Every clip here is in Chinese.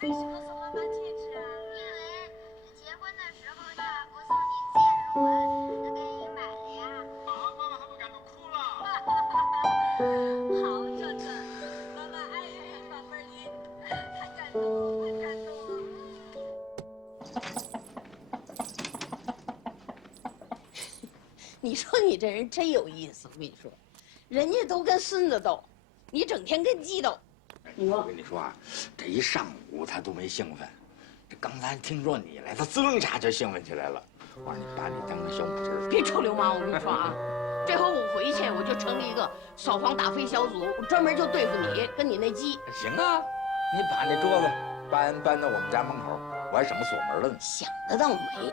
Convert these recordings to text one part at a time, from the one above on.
为什么送妈妈戒指啊？因为结婚的时候呢，不送你戒指，我就给你买了呀。啊，妈妈还不感动哭了。好，这次妈妈爱呀，宝贝儿你，太感动了，太感动了。你说你这人真有意思，我跟你说，人家都跟孙子斗，你整天跟鸡斗。我跟你说啊，这一上午他都没兴奋，这刚才听说你来，他滋楞一下就兴奋起来了。我说你把你当个小母鸡，别臭流氓！我跟你说啊，这回我回去我就成立一个扫黄打非小组，专门就对付你跟你那鸡。行啊，你把那桌子搬到我们家门口，我还省锁门了呢。想得倒美，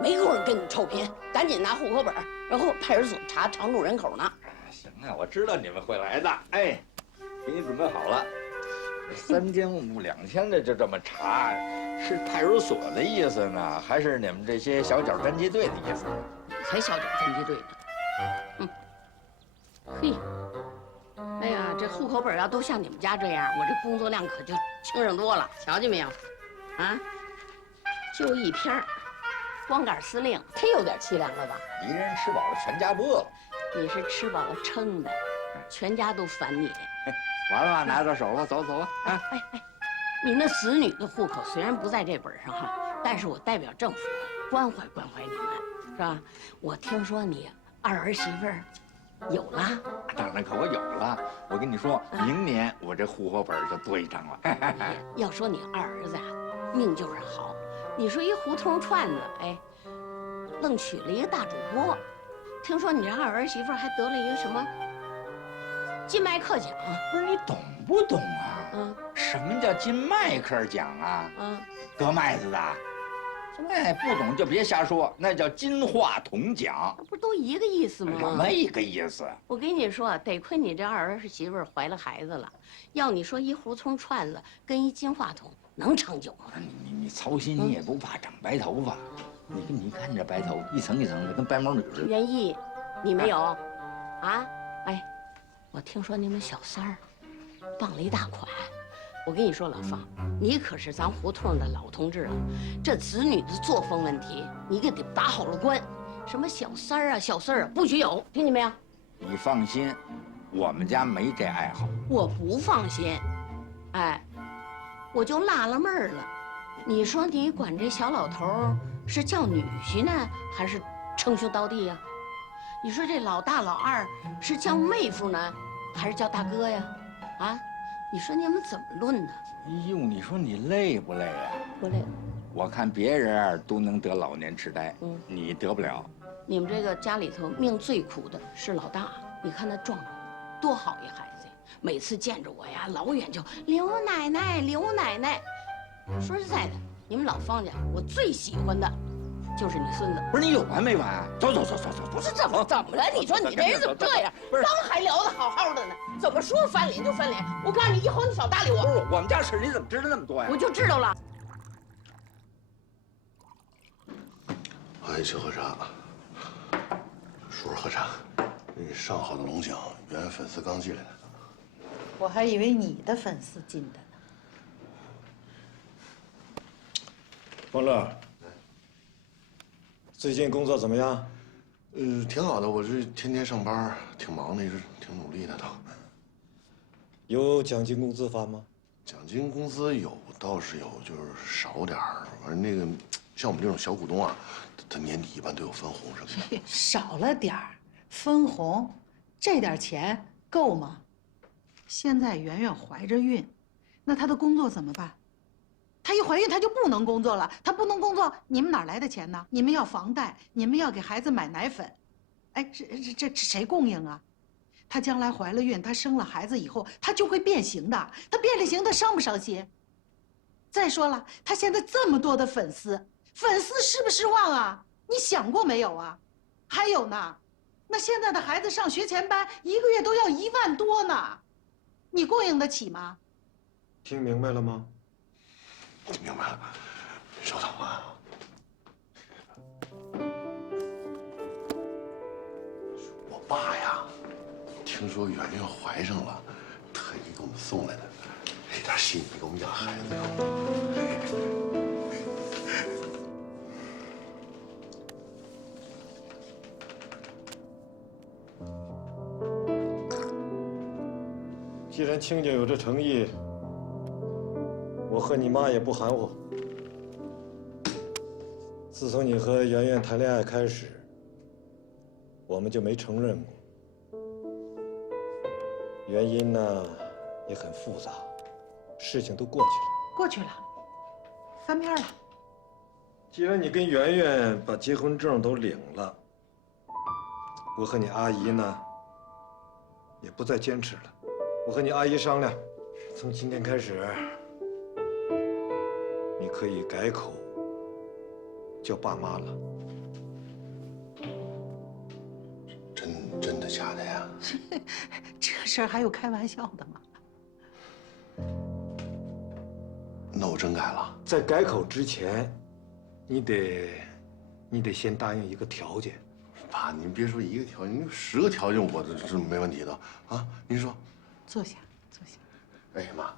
没工夫跟你臭贫，赶紧拿户口本，然后派出所查常住人口呢。行啊，我知道你们会来的，哎，给你准备好了。3天2天的就这么查，是派出所的意思呢，还是你们这些小脚侦缉队的意思？你才小脚侦缉队呢。嘿，哎呀，这户口本要都像你们家这样，我这工作量可就轻省多了。瞧见没有？啊，就一篇儿，光杆司令，忒有点凄凉了吧？一个人吃饱了，全家不饿。你是吃饱了撑的，全家都烦你。完了吧，拿到手了，走走吧。啊，你那子女的户口虽然不在这本上哈，但是我代表政府关怀关怀你们，是吧？我听说你二儿媳妇儿有了，当然可我有了。我跟你说，明年我这户口本就多一张了。要说你二儿子啊，命就是好。你说一胡同串子，哎，愣娶了一个大主播。听说你这二儿媳妇还得了一个什么金麦克奖？不是你懂不懂啊？什么叫金麦克奖啊？得麦子的。哎，不懂就别瞎说，那叫金话筒奖。不都一个意思吗？什么一个意思？我跟你说，得亏你这二儿媳妇怀了孩子了，要你说一胡同串子跟一金话筒能长久吗？你操心，你也不怕长白头发？你看这白头一层一层的，跟白毛女似的。元义，你没有？啊？哎，我听说你们小三儿傍了一大款。我跟你说，老方，你可是咱胡同的老同志了，这子女的作风问题，你可得把好了关。什么小三儿啊、小四儿啊，不许有，听见没有？你放心，我们家没这爱好。我不放心，哎，我就纳了闷儿了。你说你管这小老头是叫女婿呢，还是称兄道弟呀？你说这老大老二是叫妹夫呢，还是叫大哥呀？啊，你说你们怎么论呢？哎呦，你说你累不累啊？不累。我看别人都能得老年痴呆，你得不了。你们这个家里头命最苦的是老大，你看那壮壮，多好一孩子呀！每次见着我呀，老远就刘奶奶，刘奶奶。说实在的，你们老方家，我最喜欢的就是你孙子。不是你有完没完？走。不是怎么了？你说你这人怎么这样？刚还聊得好好的呢，怎么说翻脸就翻脸？我告诉你，以后你少搭理我。不是我们家事你怎么知道那么多呀？我就知道了。欢迎去喝茶，叔叔喝茶。那上好的龙井，原粉丝刚寄来的。我还以为你的粉丝进的呢。方乐，最近工作怎么样？挺好的，我这天天上班，挺忙的，一直挺努力的都。有奖金工资发吗？奖金工资有，倒是有，就是少点儿。反正那个，像我们这种小股东啊，他年底一般都有分红什么的。少了点儿，分红，这点钱够吗？现在圆圆怀着孕，那她的工作怎么办？她一怀孕，她就不能工作了。她不能工作，你们哪来的钱呢？你们要房贷，你们要给孩子买奶粉，哎，这谁供应啊？她将来怀了孕，她生了孩子以后，她就会变形的。她变了形，她伤不伤心？再说了，她现在这么多的粉丝失不失望啊？你想过没有啊？还有呢，那现在的孩子上学前班，一个月都要1万多呢，你供应得起吗？听明白了吗？听明白了，稍等啊。我爸呀，听说圆圆怀上了，特意给我们送来的，一点心意给我们养孩子用。既然亲家有这诚意，我和你妈也不含糊。自从你和圆圆谈恋爱开始，我们就没承认过。原因呢也很复杂，事情都过去了。过去了，翻篇了。既然你跟圆圆把结婚证都领了，我和你阿姨呢也不再坚持了。我和你阿姨商量，从今天开始，你可以改口叫爸妈了。真的假的呀？这事儿还有开玩笑的吗？那我真改了。在改口之前，你得先答应一个条件。爸，您别说一个条件，您10个条件我都是没问题的啊。您说。坐下，坐下。哎妈，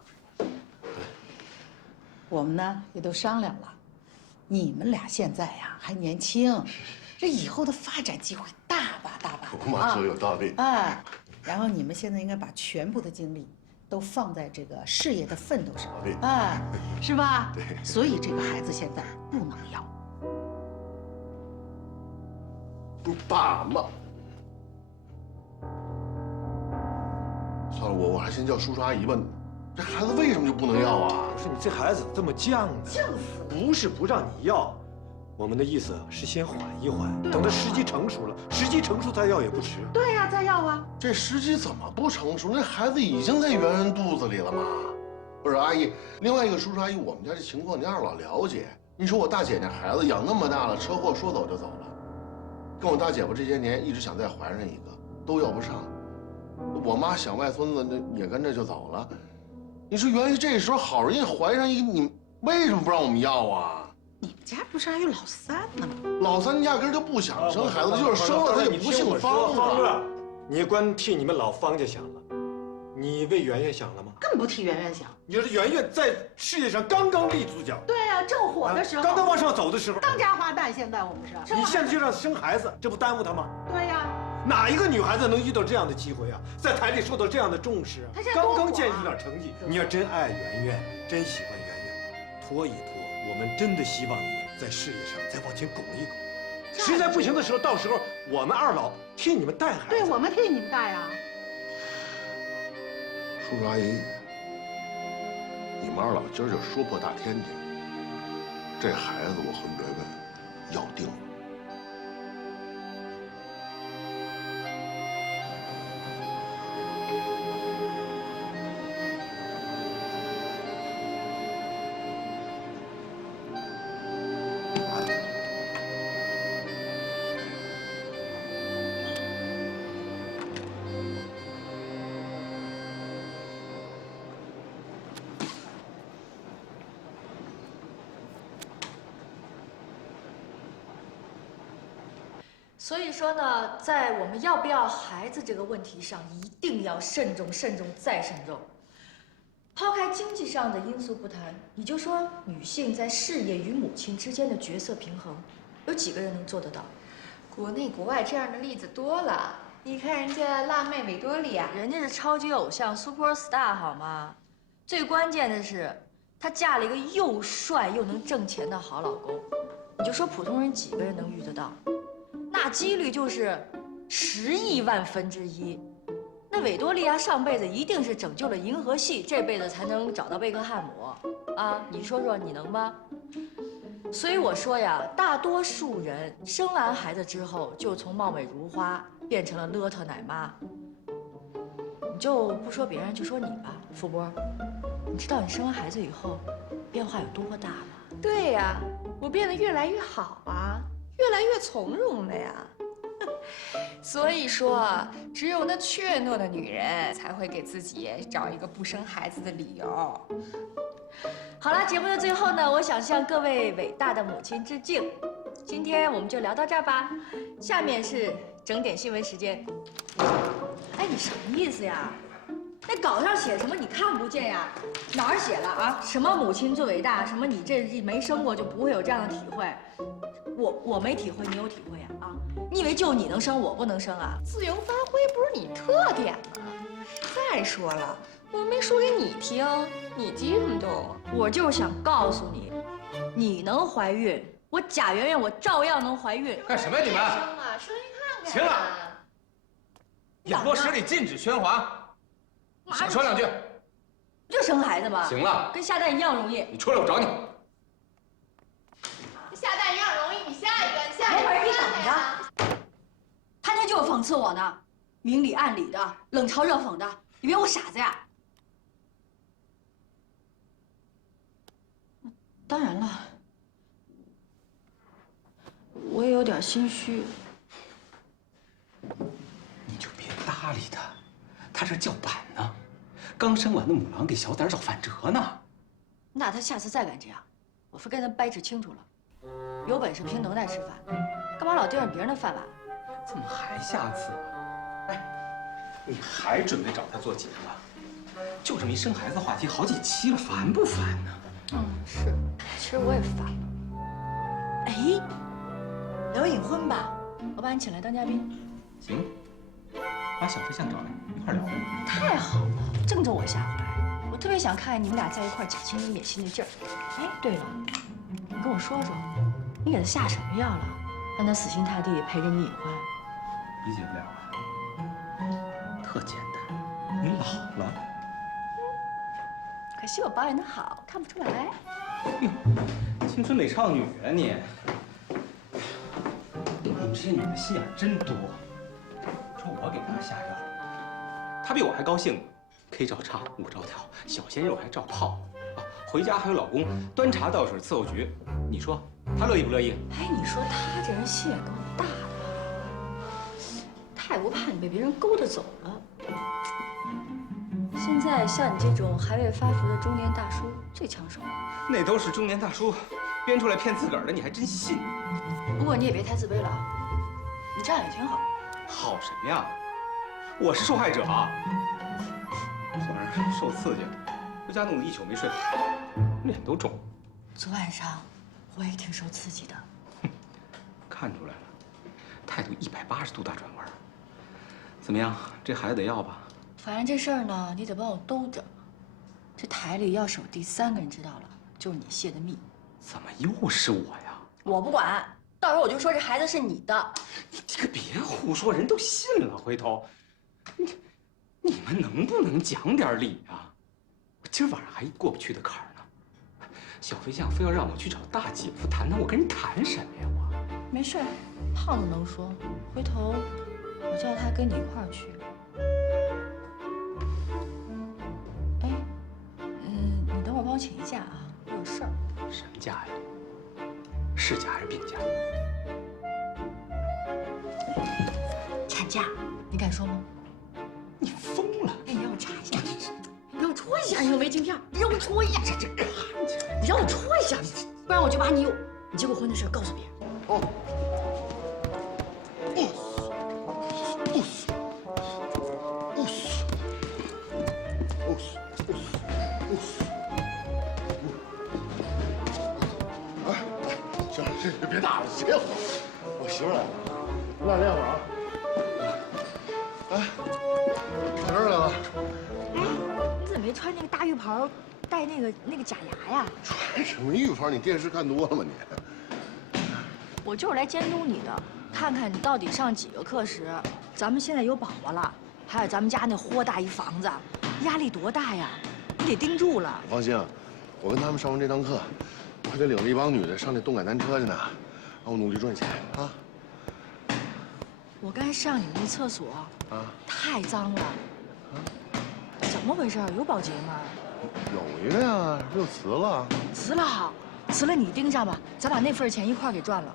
我们呢也都商量了，你们俩现在呀还年轻，这以后的发展机会大把大把我妈说的有道理。哎，然后你们现在应该把全部的精力都放在这个事业的奋斗上，哎，是吧？对。所以这个孩子现在不能要。不是爸妈。算了，我还先叫叔叔阿姨吧。这孩子为什么就不能要啊？不是你这孩子这么犟的，犟死！不是不让你要，我们的意思是先缓一缓，等他时机成熟了，时机成熟再要也不迟。对呀，再要啊。这时机怎么不成熟？那孩子已经在圆圆肚子里了嘛。不是阿姨，另外一个叔叔阿姨，我们家这情况您二老了解。你说我大姐那孩子养那么大了，车祸说走就走了，跟我大姐夫这些年一直想再怀上一个，都要不上。我妈想外孙子，那也跟着就走了。你说圆圆这时候好容易怀上一个，你为什么不让我们要啊？你们家不是还有老三呢吗？老三压根就不想生孩子，就是生了他也不姓方啊。你光替你们老方家想了，你为圆圆想了吗？更不替圆圆想。你说这圆圆在事业上刚刚立足脚，对呀，正火的时候，刚刚往上走的时候，当家花旦。现在我们是，你现在就让她生孩子，这不耽误她吗？对呀。哪一个女孩子能遇到这样的机会啊？在台里受到这样的重视啊？刚刚见出点成绩，你要真爱圆圆，真喜欢圆圆，拖一拖，我们真的希望你在事业上再往前拱一拱。实在不行的时候，到时候我们二老替你们带孩子。对，我们替你们带啊。叔叔阿姨，妈老今儿就说破大天庭，这孩子我和圆圆要定了。所以说呢，在我们要不要孩子这个问题上，一定要慎重、慎重再慎重。抛开经济上的因素不谈，你就说女性在事业与母亲之间的角色平衡，有几个人能做得到？国内国外这样的例子多了。你看人家辣妹维多利亚，人家是超级偶像 super star 好吗？最关键的是，她嫁了一个又帅又能挣钱的好老公。你就说普通人几个人能遇得到？那几率就是10亿万分之一。那维多利亚上辈子一定是拯救了银河系，这辈子才能找到贝克汉姆啊！你说说，你能吗？所以我说呀，大多数人生完孩子之后，就从貌美如花变成了邋遢奶妈。你就不说别人，就说你吧，富波，你知道你生完孩子以后变化有多大吗？对呀，我变得越来越好啊，越来越从容了呀。所以说，只有那怯懦的女人才会给自己找一个不生孩子的理由。好了，节目的最后呢，我想向各位伟大的母亲致敬。今天我们就聊到这儿吧，下面是整点新闻时间。哎，你什么意思呀？那稿上写什么你看不见呀？哪儿写了啊？什么母亲最伟大？什么你这没生过就不会有这样的体会？我没体会，你有体会呀？啊，你以为就你能生，我不能生啊？自由发挥不是你特点吗？再说了，我没说给你听，你激什么动？我就是想告诉你，你能怀孕，我贾圆圆我照样能怀孕。干什么呀你们？生啊，生一看看。行了，演播室里禁止喧哗，少说两句。不就生孩子吗？行了，跟下蛋一样容易。你出来，我找你。下蛋一样容易，你下一个，你下一个。等会儿你等着，他那就是讽刺我呢，明里暗里的，冷嘲热讽的，以为我傻子呀？当然了，我也有点心虚。你就别搭理他，他这叫板呢。刚生完的母狼给小崽找饭辙呢。那他下次再敢这样，我非跟他掰扯清楚了。有本事凭能耐吃饭，干嘛老盯着别人的饭碗？怎么还下次啊？哎，你还准备找他做节目？就这么一生孩子的话题，好几期了，烦不烦呢？是，其实我也烦了。哎，聊隐婚吧，我把你请来当嘉宾。行，把小飞象找来一块聊。太好了，正中我下怀。我特别想看你们俩在一块假情侣免心那劲儿。哎，对了，你跟我说说，你给他下什么药了，让他死心塌地陪着你隐婚？理解不了啊，特简单，你老了。可惜我保养的好，看不出来。青春美少女啊你！你们这些女的心眼真多。说我给她下药，她比我还高兴呢。K 照唱，舞照跳，小鲜肉还照泡，啊，回家还有老公端茶倒水伺候局。你说她乐意不乐意？哎，你说他这人心也够大的，他也不怕你被别人勾搭走了。现在像你这种还未发福的中年大叔最抢手。那都是中年大叔编出来骗自个儿的，你还真信？不过你也别太自卑了啊，你这样也挺好。好什么呀？我是受害者啊！昨晚受刺激，回家弄得一宿没睡好，脸都肿。昨晚上我也挺受刺激的。看出来了，态度180度大转弯。怎么样，这孩子得要吧？反正这事儿呢，你得帮我兜着。这台里要是有第3个人知道了，就是你泄的密。怎么又是我呀？我不管，到时候我就说这孩子是你的。你这个别胡说，人都信了。回头，你们能不能讲点理啊？我今儿晚上还过不去的坎儿呢。小飞象非要让我去找大姐夫谈谈，我跟人谈什么呀？我没事，胖子能说，回头我叫他跟你一块儿去。哎，你等会儿帮我请一假啊，我有事儿。什么假呀？事假还是病假？产假，你敢说吗？你疯了！哎，你让我查一下，你让我戳一下你个违禁片，你让我戳一下，这看着，你让我戳一下，不然我就把你结过婚的事告诉别人。哦。别打了，歇会儿。我媳妇来了，咱俩练会儿啊。哎，跑这儿来了。你怎么没穿那个大浴袍，戴那个假牙呀？穿什么浴袍？你电视看多了吗你？我就是来监督你的，看看你到底上几个课时。咱们现在有宝宝了，还有咱们家那豁大一房子，压力多大呀？你得盯住了。放心，我跟他们上完这堂课，我还得领着一帮女的上那动感单车去呢。让我努力赚钱啊！我刚才上你们那厕所啊，太脏了。怎么回事？有保洁吗？有一个呀，又辞了。辞了好，辞了你盯上吧，咱把那份钱一块给赚了。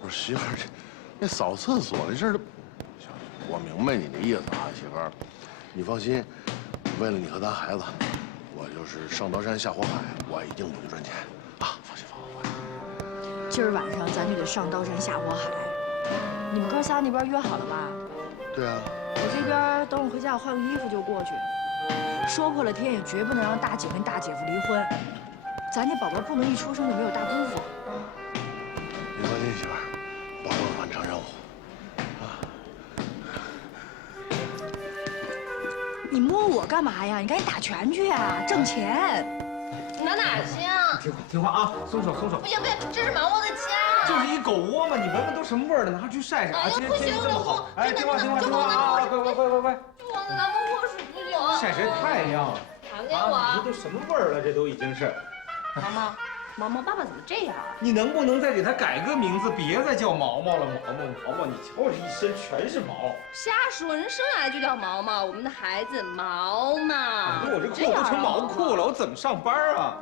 不是媳妇儿，那扫厕所的事儿，我明白你的意思啊，媳妇儿，你放心，为了你和咱孩子，我就是上刀山下火海，我一定努力赚钱啊！放心，放心。今儿晚上咱就得上刀山下火海，你们哥仨那边约好了吧？对啊。我这边等我回家，我换个衣服就过去。说破了天也绝不能让大姐跟大姐夫离婚，咱这宝宝不能一出生就没有大姑父。你放心，媳妇儿，保证完成任务。啊！你摸我干嘛呀？你赶紧打拳去呀，挣钱。哪去啊？听话啊，松手松手。不行不行，这是毛毛的家。就是一狗窝嘛，你闻闻都什么味儿了，拿去晒晒啊！今天天气这么好，哎，听话啊！快！就往咱们卧室不行。晒晒太阳。还给我。这都什么味儿了？这都已经是。毛毛，爸爸怎么这样？你能不能再给他改个名字，别再叫毛毛了？毛毛，你瞧我这一身全是毛。瞎说，人生下来就叫毛毛，我们的孩子毛毛。我这裤都成毛裤了，我怎么上班啊？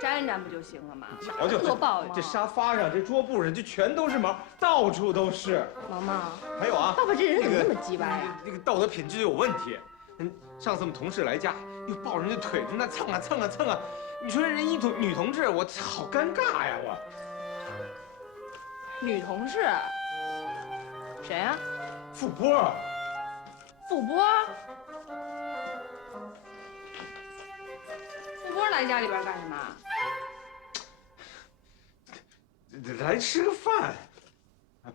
沾沾不就行了吗？瞧瞧多抱怨！这沙发上、这桌布上，就全都是毛，到处都是。毛毛，还有啊，爸爸这人怎么这么鸡巴呀？这个道德品质有问题。上次我们同事来家，又抱着人家腿在那蹭啊。你说人女同志，我好尴尬呀！我女同事，谁呀？富波。富波来家里边干什么？来吃个饭，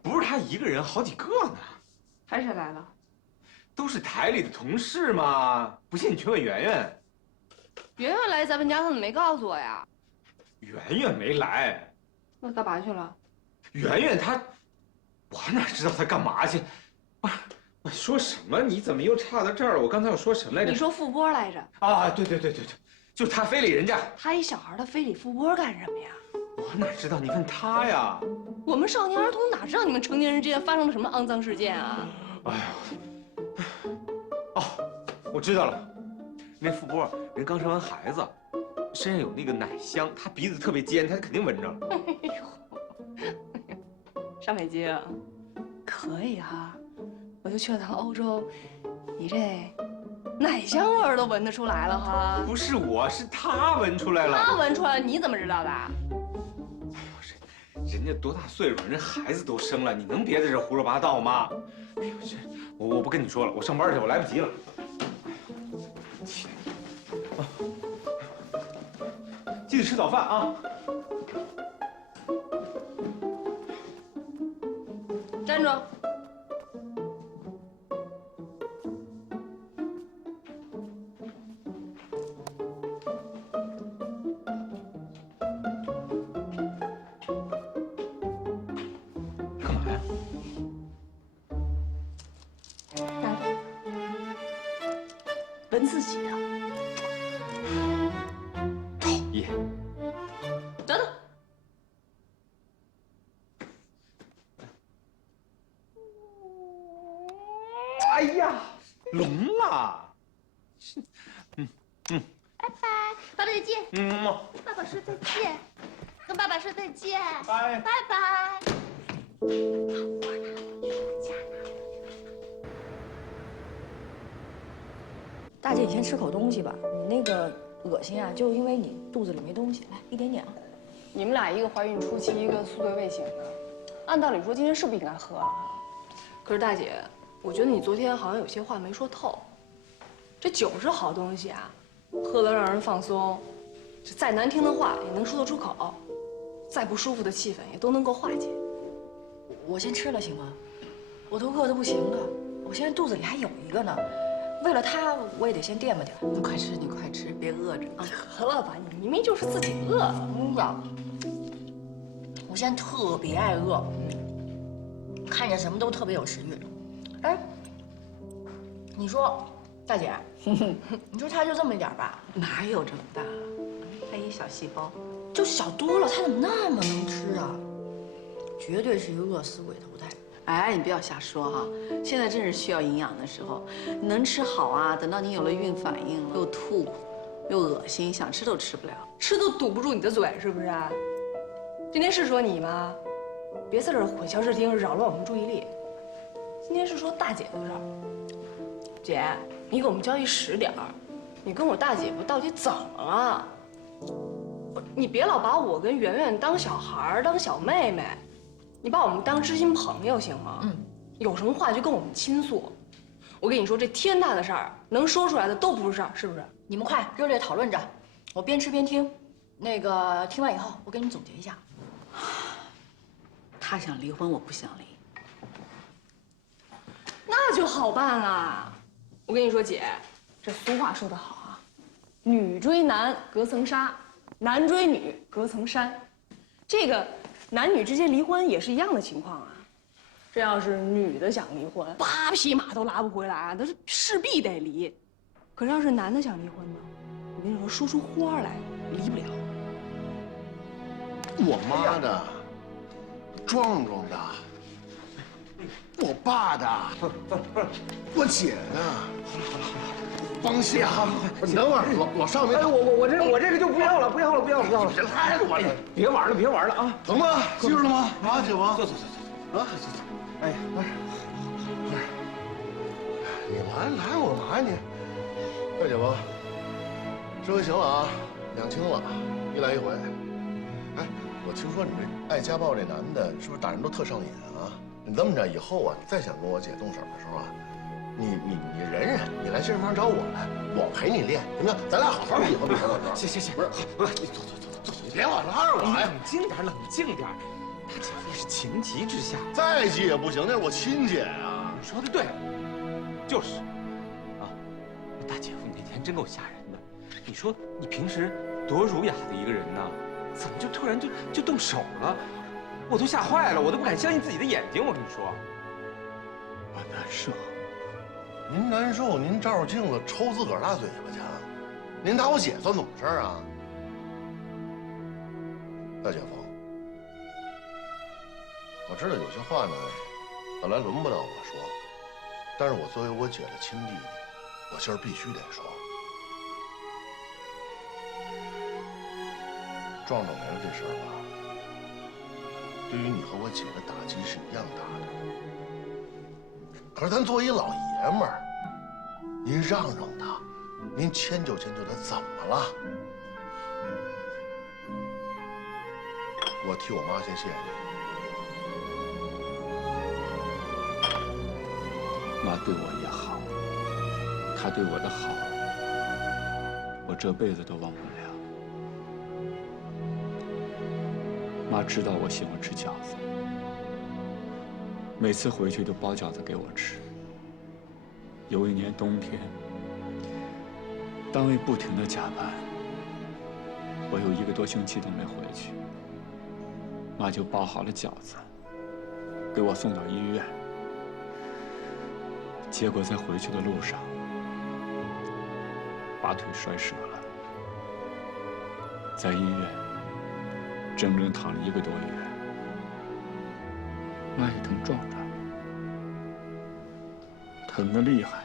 不是他一个人，好几个呢。还谁来了？都是台里的同事嘛。不信你去问圆圆。圆圆来咱们家，他怎么没告诉我呀？圆圆没来。那干嘛去了？圆圆她，我哪知道她干嘛去？我说什么？你怎么又岔到这儿了？我刚才要说什么来着？你说富波来着？啊，对，就他非礼人家。他一小孩，他非礼富波干什么呀？我哪知道？你问他呀。我们少年儿童哪知道你们成年人之间发生了什么肮脏事件啊？哎呀，哦，我知道了，那富波人刚生完孩子，身上有那个奶香，他鼻子特别尖，他肯定闻着了。哎呦，上北京可以哈，我就去了趟欧洲，你这奶香味儿都闻得出来了哈。不是我，是他闻出来了。他闻出来了，你怎么知道的？人家多大岁数，人孩子都生了，你能别在这胡说八道吗？哎呦，我不跟你说了，我上班去，我来不及了。记得吃早饭啊！站住！干嘛呀？拿着，闻自己的。爷，等等，哎呀，聋了。拜拜，爸爸再见。爸爸说再见，跟爸爸说再见。拜拜。大姐，你先吃口东西吧。你那个恶心啊，就因为你肚子里没东西。来，一点点啊。你们俩一个怀孕初期，一个宿醉未醒的，按道理说今天是不应该喝了哈。可是大姐，我觉得你昨天好像有些话没说透。这酒是好东西啊，喝了让人放松，这再难听的话也能说得出口，再不舒服的气氛也都能够化解。我先吃了行吗？我都饿得不行了，我现在肚子里还有一个呢。为了他，我也得先垫吧点。你快吃，你快吃，别饿着啊！得了吧，你明明就是自己饿了。我现在特别爱饿，看见什么都特别有食欲。哎，你说，大姐，你说他就这么一点吧？哪有这么大？还一小细胞，就小多了，他怎么那么能吃啊？绝对是一个饿死鬼投胎。哎，你不要瞎说哈！现在正是需要营养的时候，能吃好啊。等到你有了孕反应了，又吐，又恶心，想吃都吃不了，吃都堵不住你的嘴，是不是？今天是说你吗？别在这儿混淆视听，扰乱我们注意力。今天是说大姐的事儿。姐，你给我们交代实点儿，你跟我大姐夫到底怎么了？你别老把我跟圆圆当小孩儿，当小妹妹。你把我们当知心朋友行吗？有什么话就跟我们倾诉。我跟你说，这天大的事儿，能说出来的都不是事儿，是不是？你们快热烈讨论着，我边吃边听。那个听完以后，我给你总结一下。他想离婚，我不想离。那就好办啦。我跟你说，姐，这俗话说得好啊，女追男隔层纱，男追女隔层山。这个。男女之间离婚也是一样的情况啊，这要是女的想离婚，8匹马都拉不回来，那是势必得离。可是要是男的想离婚呢，我跟你说，说出花来离不了。我妈的，壮壮的，我爸的，我姐的。放下！你等会儿，老尚没。哎，我这个就不要了，不要了。别拉着我了！别玩了啊！疼吗？记住了吗？啊，姐夫，坐。啊，坐。哎，来，你来我嘛你？哎，姐夫，这回行了啊，2清了，一来一回。哎，我听说你这爱家暴这男的，是不是打人都特上瘾啊？你这么着，以后啊，你再想跟我姐动手的时候啊。你忍，你来健身房找我来，我陪你练，行不行？咱俩好好以后比赛到这儿。行，不是，你坐，别老拉着我呀！冷静点。他姐夫是情急之下，再急也不行，那是我亲姐啊。你说的对，就是啊，那大姐夫那天真够吓人的。你说你平时多儒雅的一个人呢，怎么就突然就动手了？我都吓坏了，我都不敢相信自己的眼睛。我跟你说，我难受。您难受，您照照镜子，抽自个儿大嘴巴去。您打我姐算怎么事儿啊？大姐夫，我知道有些话呢，本来轮不到我说，但是我作为我姐的亲弟弟，我今儿必须得说。壮壮来了这事儿吧，对于你和我姐的打击是一样大的。可是咱作为一老爷们儿，您让他，您迁就他，怎么了？我替我妈先谢谢你。妈对我也好，她对我的好，我这辈子都忘不了。妈知道我喜欢吃饺子。每次回去都包饺子给我吃。有一年冬天，单位不停地加班，我有1个多星期都没回去，妈就包好了饺子，给我送到医院。结果在回去的路上，把腿摔折了。在医院整整躺了1个多月，妈也疼撞着，疼得厉害。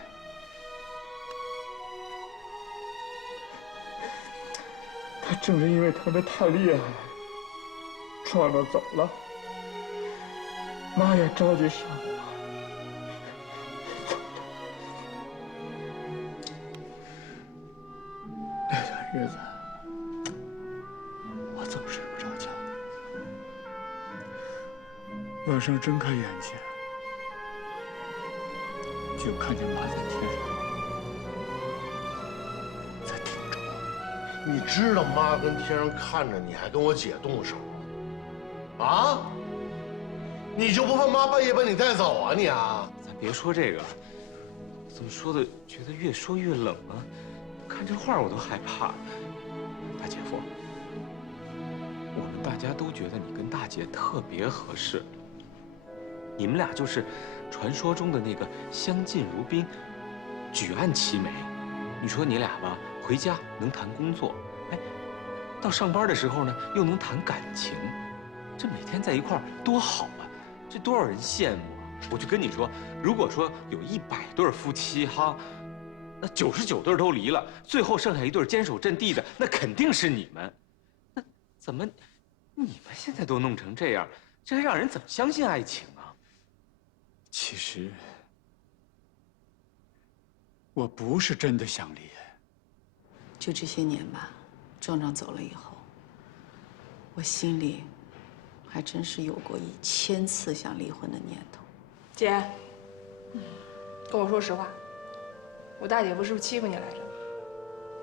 他正是因为疼得太厉害，撞着走了。妈也着急上我。那段日子，我总睡不着觉。晚上睁开眼睛，就看见妈在天上，在听着我。你知道妈跟天上看着你，还跟我姐动手，啊？你就不怕妈半夜把你带走啊你啊？咱别说这个，怎么说的，觉得越说越冷啊！看这话我都害怕。大姐夫，我们大家都觉得你跟大姐特别合适，你们俩就是传说中的那个相敬如宾、举案齐眉。你说你俩吧，回家能谈工作，哎，到上班的时候呢又能谈感情，这每天在一块儿多好啊！这多少人羡慕啊！我就跟你说，如果说有100对夫妻哈，那99对都离了，最后剩下1对坚守阵地的，那肯定是你们。那怎么你们现在都弄成这样，这还让人怎么相信爱情啊？其实，我不是真的想离。就这些年吧，壮壮走了以后，我心里还真是有过1000次想离婚的念头。姐，跟我说实话，我大姐夫是不是欺负你来着？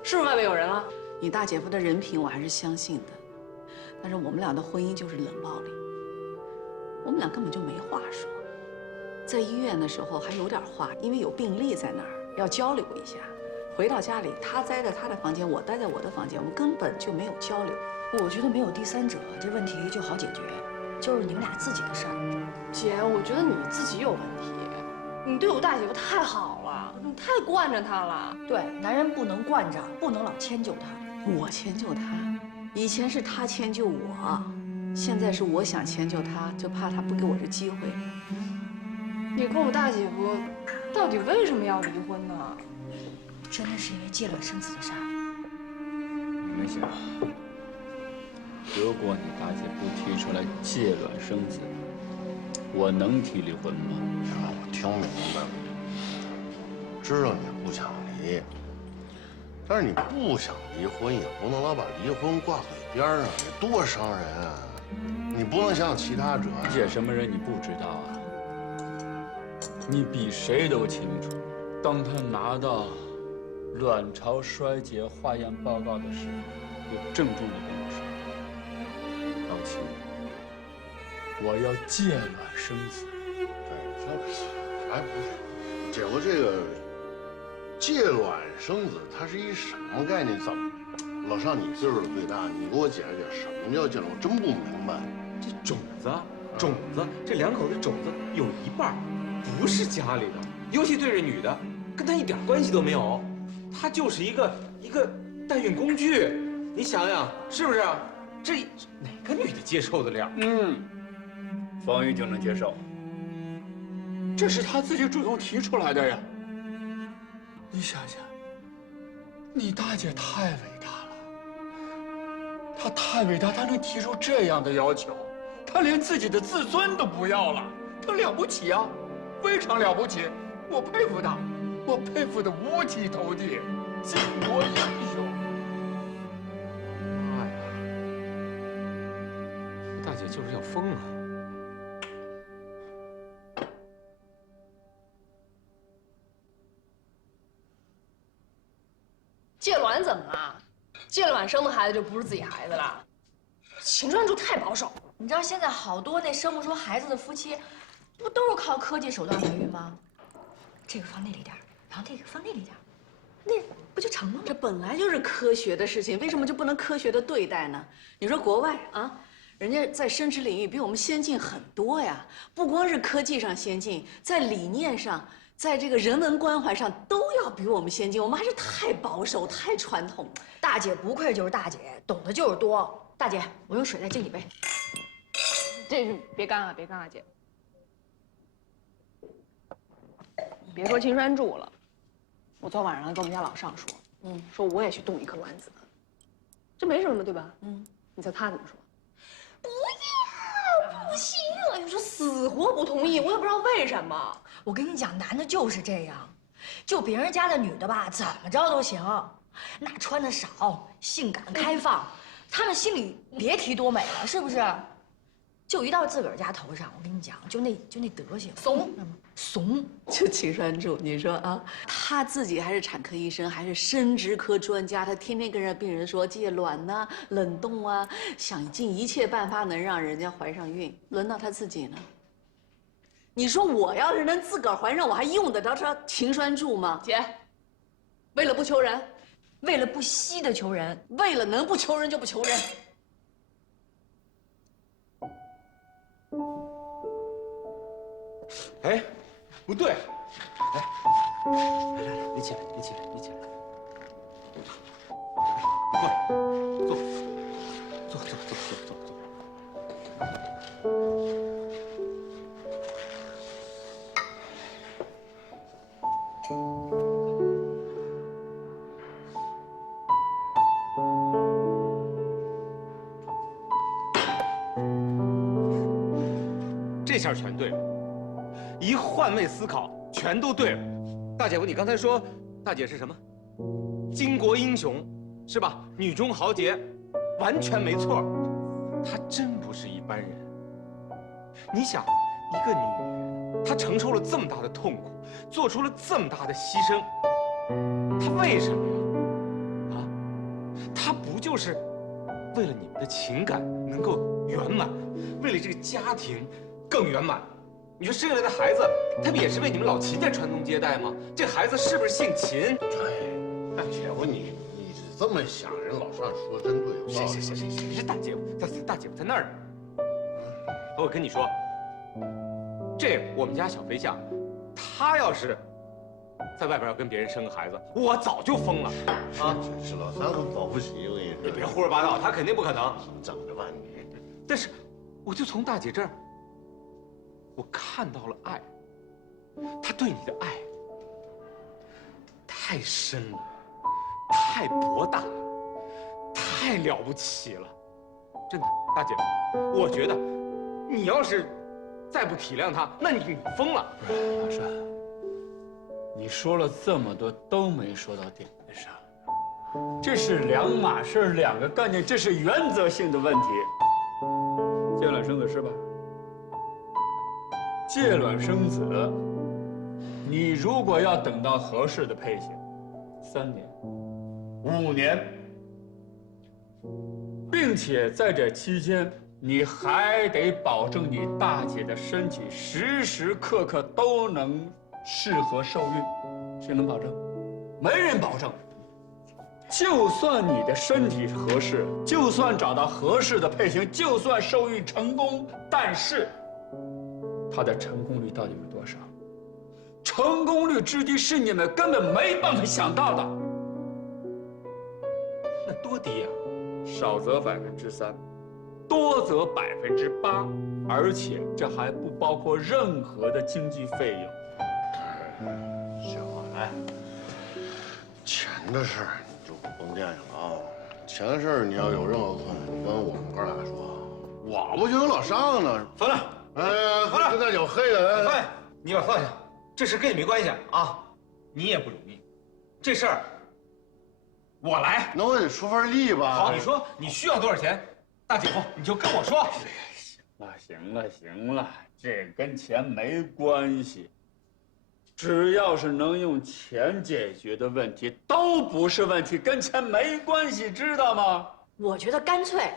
是不是外面有人了？你大姐夫的人品我还是相信的，但是我们俩的婚姻就是冷暴力，我们俩根本就没话说。在医院的时候还有点话，因为有病历在那儿要交流一下。回到家里，他待在他的房间，我待在我的房间，我们根本就没有交流。我觉得没有第三者，这问题就好解决，就是你们俩自己的事儿。姐，我觉得你自己有问题，你对我大姐夫太好了，你太惯着他了。对，男人不能惯着，不能老迁就他。我迁就他，以前是他迁就我，现在是我想迁就他，就怕他不给我这机会。你跟我大姐夫到底为什么要离婚呢？真的是因为借卵生子的事儿。你们想，如果你大姐不提出来借卵生子，我能提离婚吗？我听明白了，知道你不想离，但是你不想离婚，也不能老把离婚挂嘴边上，这多伤人啊！你不能像其他者。姐什么人你不知道啊？你比谁都清楚，当他拿到卵巢衰竭化验报告的时候，就郑重地跟我说：“老齐，我要借卵生子。”对，哎，不是，姐夫，这个借卵生子，它是一什么概念？怎么？老邵，你岁数最大，你给我解释解释，什么叫借卵？我真不明白。这种子，这2口的种子有一半不是家里的，尤其对这女的，跟她一点关系都没有，她就是一个代孕工具。你想想，是不是？这哪个女的接受得了？方玉就能接受，这是他自己主动提出来的呀。你想想，你大姐太伟大了，她太伟大，她能提出这样的要求，她连自己的自尊都不要了，她了不起啊，非常了不起，我佩服她，我佩服得五体投地，巾帼英雄。妈呀，大姐就是要疯啊！借卵怎么了？借了卵生的孩子就不是自己孩子了？秦专注太保守。你知道现在好多那生不出孩子的夫妻，不都是靠科技手段怀孕吗？这个放那里点，然后这个放那里点，那不就成了吗？这本来就是科学的事情，为什么就不能科学的对待呢？你说国外啊，人家在生殖领域比我们先进很多呀，不光是科技上先进，在理念上在这个人文关怀上都要比我们先进，我们还是太保守、太传统了。大姐不愧就是大姐，懂得就是多。大姐，我用水再敬你杯。这别干啊，别干啊，姐。别说青栓柱了，我昨晚上跟我们家老尚说，说我也去动一颗卵子，这没什么对吧？你猜他怎么说？不要，不行！哎呦，说死活不同意，我也不知道为什么。我跟你讲，男的就是这样，就别人家的女的吧，怎么着都行，那穿的少，性感开放，他们心里别提多美了，是不是？就一到自个儿家头上，我跟你讲，就那德行，怂。就秦栓柱，你说啊，他自己还是产科医生，还是生殖科专家，他天天跟着病人说借卵呐、冷冻啊，想尽一切办法能让人家怀上孕，轮到他自己呢？你说我要是能自个儿怀上，我还用得着这秦栓柱吗？姐，为了不求人，为了不惜的求人，为了能不求人就不求人。哎，不对，来，你起来，你起来，你起来，过来，坐。这下全对了。一换位思考，全都对了。大姐夫，你刚才说大姐是什么？巾帼英雄，是吧？女中豪杰，完全没错。她真不是一般人。你想，一个女人，她承受了这么大的痛苦，做出了这么大的牺牲，她为什么呀？啊，她不就是为了你们的情感能够圆满，为了这个家庭更圆满？你说生下来的孩子，他不也是为你们老齐家传宗接代吗？这孩子是不是姓秦？哎，姐夫你是这么想，人老尚说真对。谁是大姐夫？大姐夫在那儿呢。我跟你说，这我们家小飞象，他要是在外边要跟别人生个孩子，我早就疯了啊！是老三很保不齐，我跟你说。你别胡说八道，他肯定不可能。整着吧你。但是，我就从大姐这儿。我看到了爱，他对你的爱太深了，太博大了，太了不起了，真的，大姐，我觉得你要是再不体谅他，那你疯了。老尚，你说了这么多都没说到点上，这是两码事，两个概念，这是原则性的问题。借卵生子是吧？借卵生子，你如果要等到合适的配型，3年、5年，并且在这期间，你还得保证你大姐的身体时时刻刻都能适合受孕，谁能保证？没人保证。就算你的身体合适，就算找到合适的配型，就算受孕成功，但是它的成功率到底有多少？成功率之低是你们根本没办法想到的。那多低呀？少则3%，多则8%，而且这还不包括任何的经济费用。小华，来，钱的事儿你就甭惦记了啊。钱的事儿你要有任何困难，你跟我们哥俩说。我不就有老尚呢？分了。喝了，那酒黑了。喂，你把放下，这事跟你没关系啊，你也不容易，这事儿我来。那我得出份力吧。好，你说你需要多少钱，大姐夫你就跟我说。行了，这跟钱没关系，只要是能用钱解决的问题都不是问题，跟钱没关系，知道吗？我觉得干脆，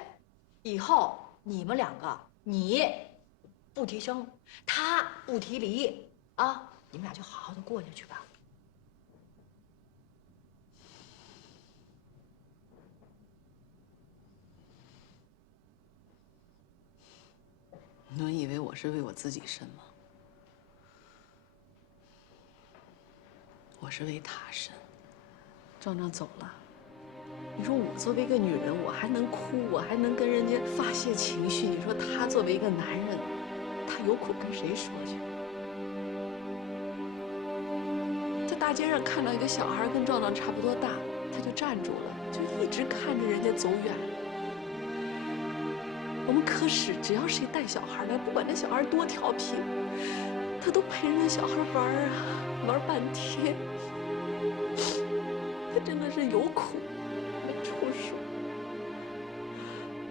以后你们两个，你不提生，他不提离啊，你们俩就好好的过下去吧。你们以为我是为我自己生吗？是为他生。壮壮走了，你说我作为一个女人，我还能哭，我还能跟人家发泄情绪。你说他作为一个男人，他有苦跟谁说去？在大街上看到一个小孩跟壮壮差不多大，他就站住了，就一直看着人家走远。我们科室只要谁带小孩的，不管那小孩多调皮，他都陪着那小孩玩啊，玩半天。他真的是有苦没处说。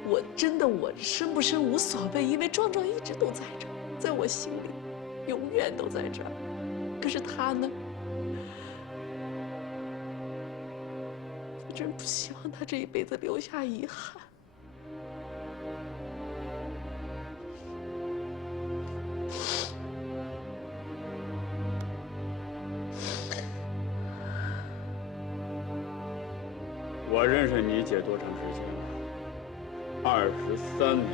我生不生无所谓，因为壮壮一直都在这儿，在我心里，永远都在这儿。可是他呢？我真不希望他这一辈子留下遗憾。我认识你姐多长时间了？23年。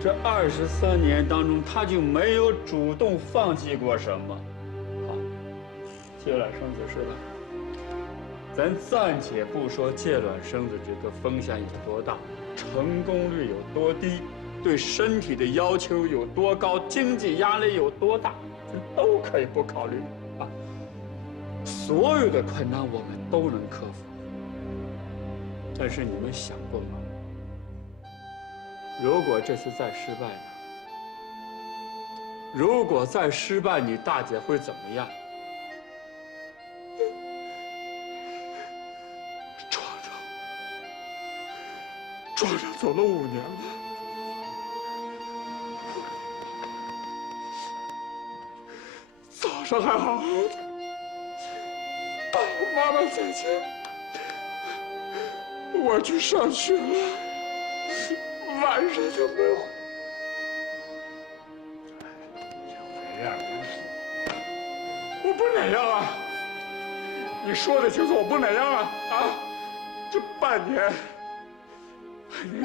这23年当中，她就没有主动放弃过什么。好，借卵生子是吧？咱暂且不说借卵生子这个风险有多大，成功率有多低，对身体的要求有多高，经济压力有多大，这都可以不考虑啊。所有的困难我们都能克服。但是你们想过吗？如果这次再失败呢？如果再失败，你大姐会怎么样？壮壮走了5年了，早上还好好的，爸爸妈妈在家。我去上学了，晚上就没回。我不哪样啊！你说的清楚，我不哪样啊！啊，这半年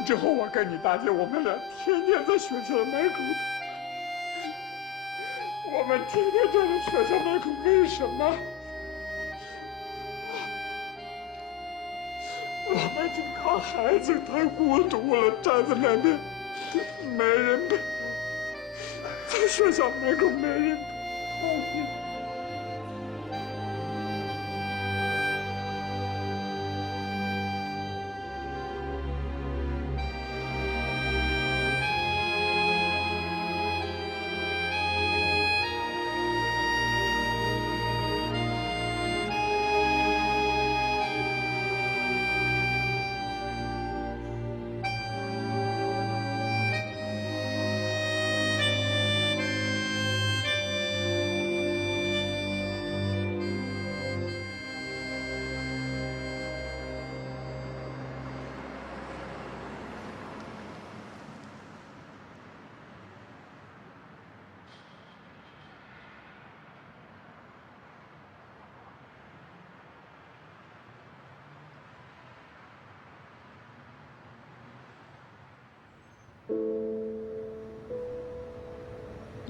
之后，我跟你大姐，我们俩天天在学校门口，我们天天站在学校门口，为什么？我们就靠孩子太孤独了，站在那边没人陪，在学校门口没人陪。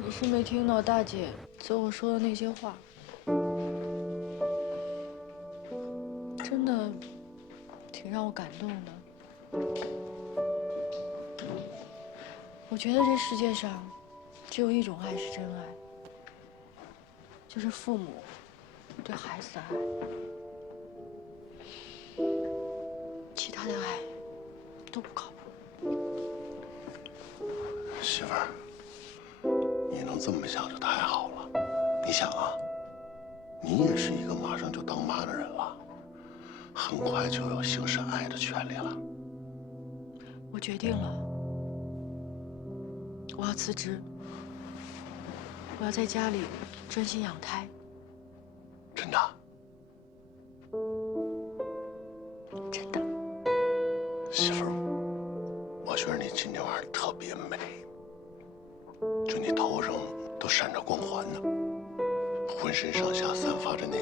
你是没听到大姐最后说的那些话，真的挺让我感动的。我觉得这世界上只有一种爱是真爱，就是父母对孩子的爱，其他的爱都不靠谱。媳妇儿。你能这么想就太好了。你想啊，你也是一个马上就当妈的人了，很快就有行使爱的权利了。我决定了，我要辞职，我要在家里专心养胎。真的？真的。媳妇儿，我觉得你今天晚上特别美。就你头上都闪着光环呢，浑身上下散发着那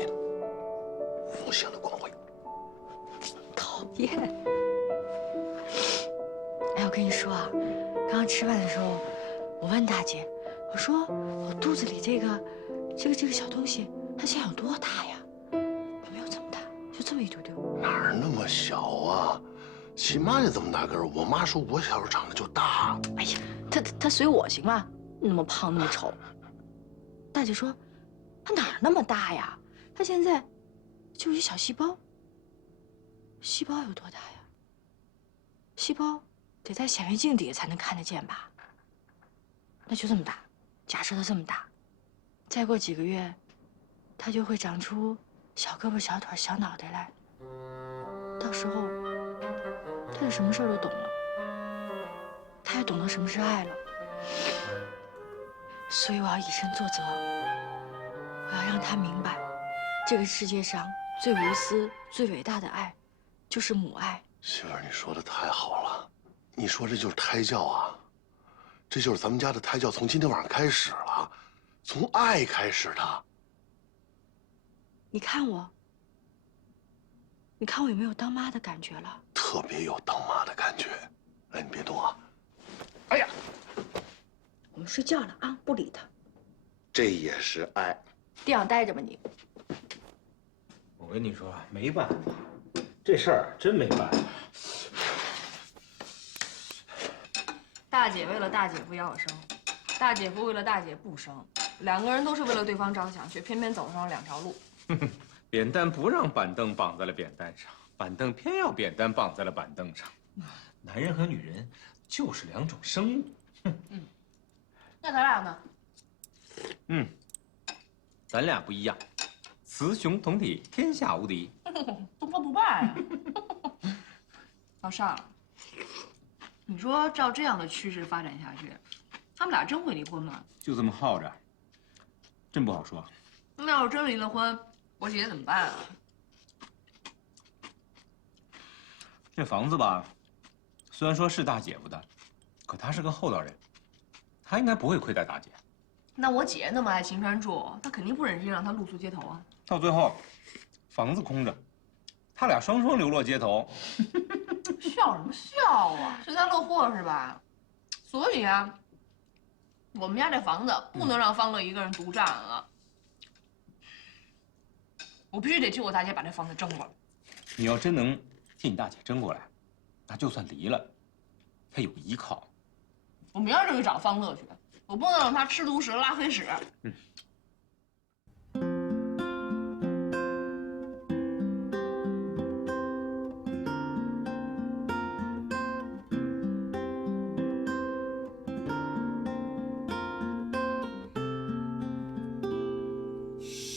无形的光辉。讨厌！哎，我跟你说啊，刚刚吃饭的时候，我问大姐，我说我肚子里这个小东西他现在有多大呀？没有这么大，就这么一丢丢。哪儿那么小啊？亲妈就这么大个儿，我妈说我小时候长得就大。哎呀，他随我行吗？那么胖那么丑。大姐说，他哪儿那么大呀？他现在就是一小细胞。细胞有多大呀？细胞得在显微镜底下才能看得见吧？那就这么大。假设它这么大，再过几个月，它就会长出小胳膊、小腿、小脑袋来。到时候，他就什么事儿都懂了，他也懂得什么是爱了。所以我要以身作则，我要让他明白，这个世界上最无私、最伟大的爱，就是母爱。媳妇儿，你说的太好了，你说这就是胎教啊，这就是咱们家的胎教，从今天晚上开始了，从爱开始的。你看我有没有当妈的感觉了？特别有当妈的感觉。来，你别动啊！哎呀，我们睡觉了啊，不理他。这也是爱。地上待着吧你。我跟你说，没办法，这事儿真没办法。大姐为了大姐夫要我生，大姐夫为了大姐不生，两个人都是为了对方着想，却偏偏走上了两条路。扁担不让板凳绑在了扁担上，板凳偏要扁担绑在了板凳上。男人和女人就是两种生物。那咱俩呢？咱俩不一样，雌雄同体，天下无敌。东方不败呀！老尚，你说照这样的趋势发展下去，他们俩真会离婚吗？就这么耗着，真不好说。那要是真离了婚，我姐姐怎么办啊？这房子吧，虽然说是大姐夫的，可他是个厚道人，他应该不会亏待大姐。那我姐那么爱秦川住，她肯定不忍心让他露宿街头啊。到最后，房子空着，他俩双双流落街头。笑什么笑啊？幸灾乐祸是吧？所以啊，我们家这房子不能让方乐一个人独占了。我必须得替我大姐把这房子争过来。你要真能替你大姐争过来，那就算离了，她有依靠。我明儿就去找方乐去，我不能让他吃独食拉黑屎。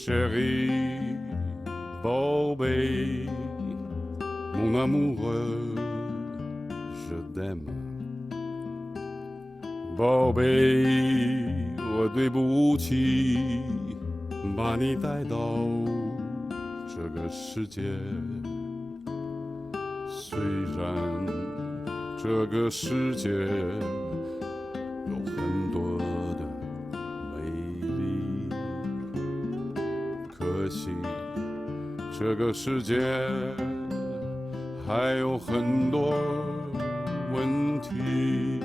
Chérie, 宝贝 mon amoureux, je t'aime. 宝贝，我对不起，把你带到这个世界。虽然这个世界有很多的美丽，可惜这个世界还有很多问题。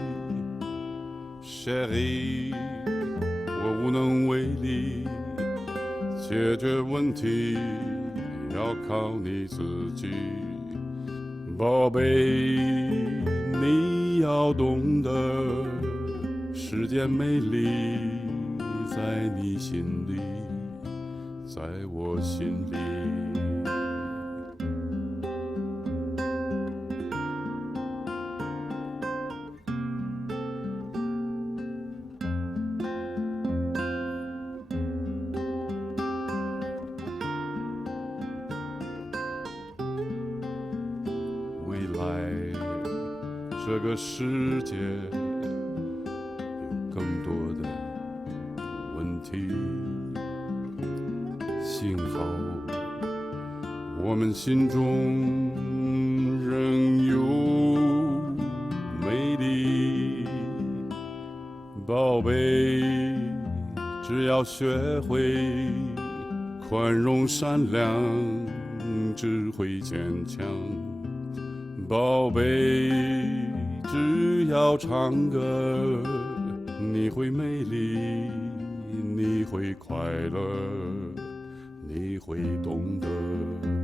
Chérie， 我无能为力，解决问题要靠你自己。宝贝，你要懂得，世间美丽在你心里，在我心里。这个世界有更多的问题，幸好我们心中仍有美丽。宝贝，只要学会宽容善良，只会坚强。宝贝，只要唱歌，你会美丽，你会快乐，你会懂得。